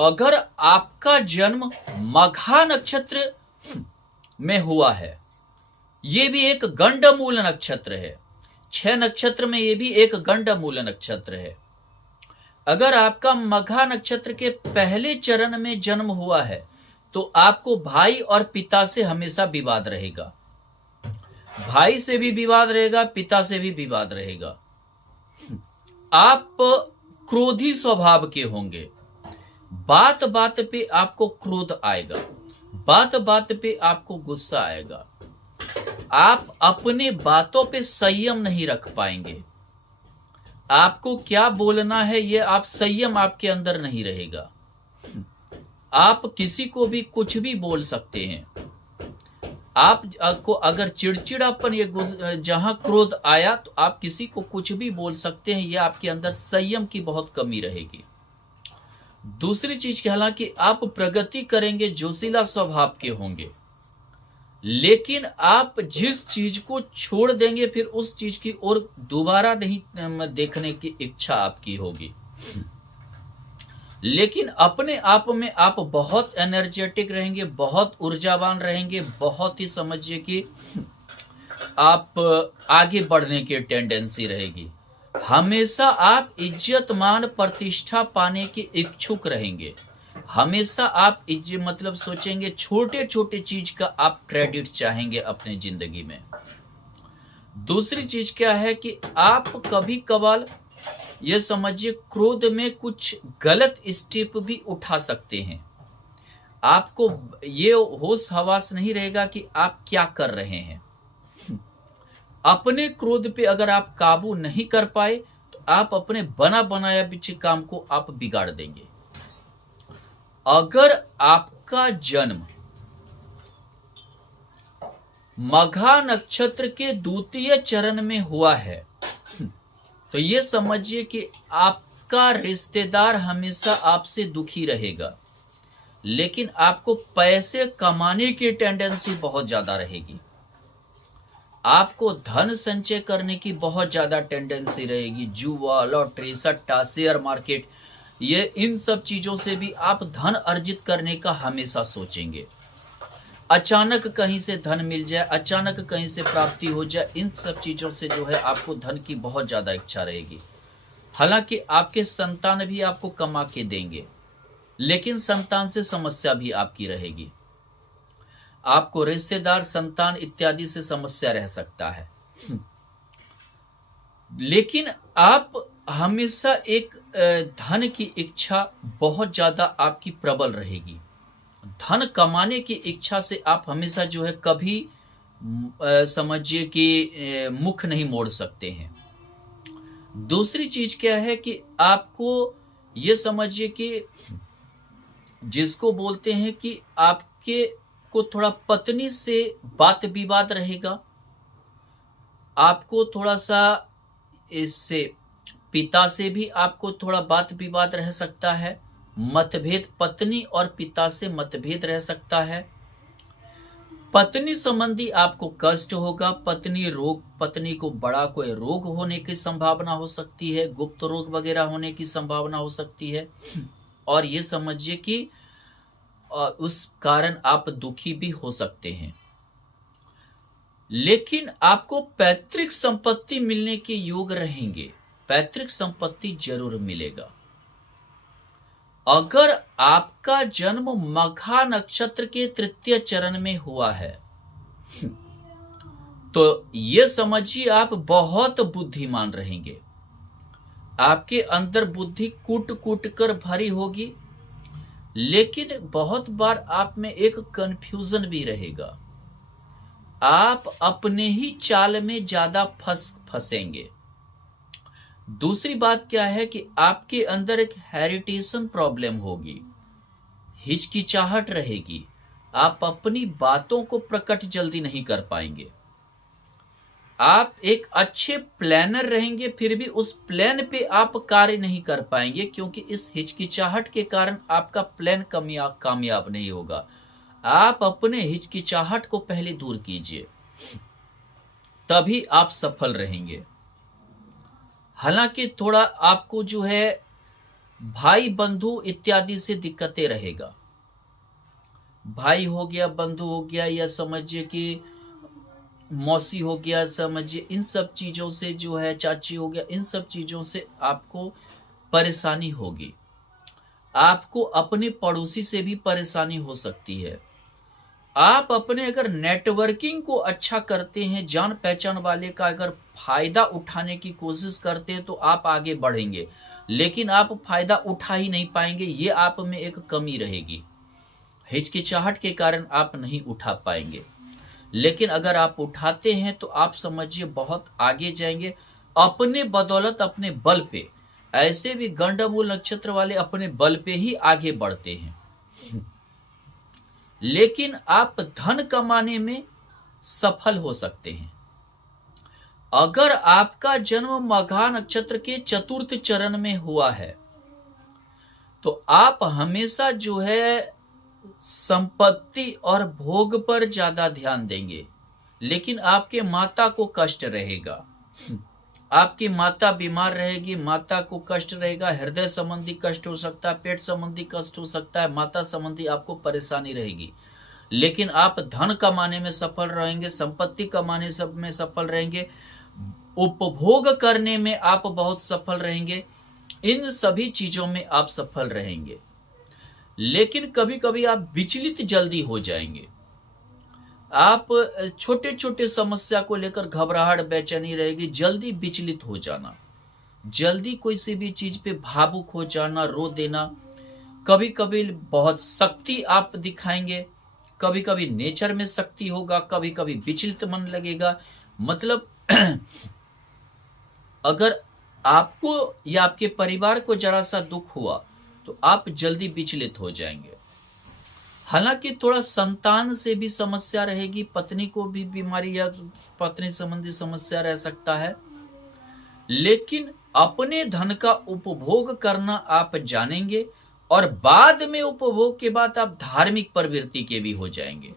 अगर आपका जन्म मघा नक्षत्र में हुआ है, ये भी एक गंडमूल नक्षत्र है, 6 नक्षत्र में ये भी एक गंडमूल नक्षत्र है। अगर आपका मघा नक्षत्र के पहले चरण में जन्म हुआ है तो आपको भाई और पिता से हमेशा विवाद रहेगा, भाई से भी विवाद रहेगा, पिता से भी विवाद रहेगा। आप क्रोधी स्वभाव के होंगे, बात बात पे आपको क्रोध आएगा, बात बात पे आपको गुस्सा आएगा, आप अपने बातों पे संयम नहीं रख पाएंगे, आपको क्या बोलना है ये आप संयम आपके अंदर नहीं रहेगा, आप किसी को भी कुछ भी बोल सकते हैं। आपको अगर चिड़चिड़ापन ये जहां क्रोध आया तो आप किसी को कुछ भी बोल सकते हैं, ये आपके अंदर संयम की बहुत कमी रहेगी। दूसरी चीज कि हालांकि आप प्रगति करेंगे, जोशीला स्वभाव के होंगे, लेकिन आप जिस चीज को छोड़ देंगे फिर उस चीज की ओर दोबारा नहीं देखने की इच्छा आपकी होगी। लेकिन अपने आप में आप बहुत एनर्जेटिक रहेंगे, बहुत ऊर्जावान रहेंगे, बहुत ही समझिए कि आप आगे बढ़ने की टेंडेंसी रहेगी। हमेशा आप इज्जत मान प्रतिष्ठा पाने के इच्छुक रहेंगे, हमेशा आप मतलब सोचेंगे, छोटे छोटे चीज का आप क्रेडिट चाहेंगे अपने जिंदगी में। दूसरी चीज क्या है कि आप कभी कभार ये समझिए क्रोध में कुछ गलत स्टेप भी उठा सकते हैं, आपको ये होश हवास नहीं रहेगा कि आप क्या कर रहे हैं। अपने क्रोध पे अगर आप काबू नहीं कर पाए तो आप अपने बना बनाया पीछे काम को आप बिगाड़ देंगे। अगर आपका जन्म मघा नक्षत्र के द्वितीय चरण में हुआ है तो ये समझिए कि आपका रिश्तेदार हमेशा आपसे दुखी रहेगा, लेकिन आपको पैसे कमाने की टेंडेंसी बहुत ज्यादा रहेगी, आपको धन संचय करने की बहुत ज्यादा टेंडेंसी रहेगी। जुआ, लॉटरी, सट्टा, शेयर मार्केट, ये इन सब चीजों से भी आप धन अर्जित करने का हमेशा सोचेंगे। अचानक कहीं से धन मिल जाए, अचानक कहीं से प्राप्ति हो जाए, इन सब चीजों से जो है आपको धन की बहुत ज्यादा इच्छा रहेगी। हालांकि आपके संतान भी आपको कमा के देंगे, लेकिन संतान से समस्या भी आपकी रहेगी, आपको रिश्तेदार, संतान इत्यादि से समस्या रह सकता है। लेकिन आप हमेशा एक धन की इच्छा बहुत ज्यादा आपकी प्रबल रहेगी, धन कमाने की इच्छा से आप हमेशा जो है कभी समझिए कि मुख नहीं मोड़ सकते हैं। दूसरी चीज क्या है कि आपको ये समझिए कि जिसको बोलते हैं कि आपके को थोड़ा पत्नी से बात विवाद रहेगा, आपको थोड़ा सा इससे पिता से भी आपको थोड़ा बात विवाद रह सकता है, मतभेद, पत्नी और पिता से मतभेद रह सकता है। पत्नी संबंधी आपको कष्ट होगा, पत्नी को बड़ा कोई रोग होने की संभावना हो सकती है, गुप्त रोग वगैरह होने की संभावना हो सकती है, और ये समझिए कि उस कारण आप दुखी भी हो सकते हैं। लेकिन आपको पैतृक संपत्ति मिलने के योग रहेंगे, पैतृक संपत्ति जरूर मिलेगा। अगर आपका जन्म मघा नक्षत्र के तृतीय चरण में हुआ है तो ये समझिए आप बहुत बुद्धिमान रहेंगे, आपके अंदर बुद्धि कूट कूट कर भरी होगी, लेकिन बहुत बार आप में एक कंफ्यूजन भी रहेगा, आप अपने ही चाल में ज्यादा फंसेंगे। दूसरी बात क्या है कि आपके अंदर एक हेरिटेशन प्रॉब्लम होगी, हिचकिचाहट रहेगी, आप अपनी बातों को प्रकट जल्दी नहीं कर पाएंगे। आप एक अच्छे प्लानर रहेंगे, फिर भी उस प्लान पे आप कार्य नहीं कर पाएंगे, क्योंकि इस हिचकिचाहट के कारण आपका प्लान कामयाब नहीं होगा। आप अपने हिचकिचाहट को पहले दूर कीजिए, तभी आप सफल रहेंगे। हालांकि थोड़ा आपको जो है भाई बंधु इत्यादि से दिक्कतें रहेगा। भाई हो गया, बंधु हो गया, या समझिए कि मौसी हो गया, समझिए इन सब चीजों से जो है, चाची हो गया, इन सब चीजों से आपको परेशानी होगी। आपको अपने पड़ोसी से भी परेशानी हो सकती है। आप अपने अगर नेटवर्किंग को अच्छा करते हैं, जान पहचान वाले का अगर फायदा उठाने की कोशिश करते हैं तो आप आगे बढ़ेंगे, लेकिन आप फायदा उठा ही नहीं पाएंगे। ये आप में एक कमी रहेगी, हिचकिचाहट के कारण आप नहीं उठा पाएंगे। लेकिन अगर आप उठाते हैं तो आप समझिए बहुत आगे जाएंगे अपने बदौलत, अपने बल पे। ऐसे भी गंडमूल नक्षत्र वाले अपने बल पे ही आगे बढ़ते हैं। लेकिन आप धन कमाने में सफल हो सकते हैं। अगर आपका जन्म मघा नक्षत्र के चतुर्थ चरण में हुआ है तो आप हमेशा जो है संपत्ति और भोग पर ज्यादा ध्यान देंगे, लेकिन आपके माता को कष्ट रहेगा। आपकी माता बीमार रहेगी, माता को कष्ट रहेगा, हृदय संबंधी कष्ट हो सकता है, पेट संबंधी कष्ट हो सकता है, माता संबंधी आपको परेशानी रहेगी। लेकिन आप धन कमाने में सफल रहेंगे, संपत्ति कमाने सब में सफल रहेंगे, उपभोग करने में आप बहुत सफल रहेंगे, इन सभी चीजों में आप सफल रहेंगे। लेकिन कभी कभी आप विचलित जल्दी हो जाएंगे। आप छोटे छोटे समस्या को लेकर घबराहट, बेचैनी रहेगी, जल्दी विचलित हो जाना, जल्दी कोई सी भी चीज पे भावुक हो जाना, रो देना। कभी कभी बहुत शक्ति आप दिखाएंगे, कभी कभी नेचर में शक्ति होगा, कभी कभी विचलित मन लगेगा। मतलब अगर आपको या आपके परिवार को जरा सा दुख हुआ तो आप जल्दी विचलित हो जाएंगे। हालांकि थोड़ा संतान से भी समस्या रहेगी, पत्नी को भी बीमारी या पत्नी संबंधी समस्या रह सकता है। लेकिन अपने धन का उपभोग करना आप जानेंगे और बाद में उपभोग के बाद आप धार्मिक प्रवृत्ति के भी हो जाएंगे।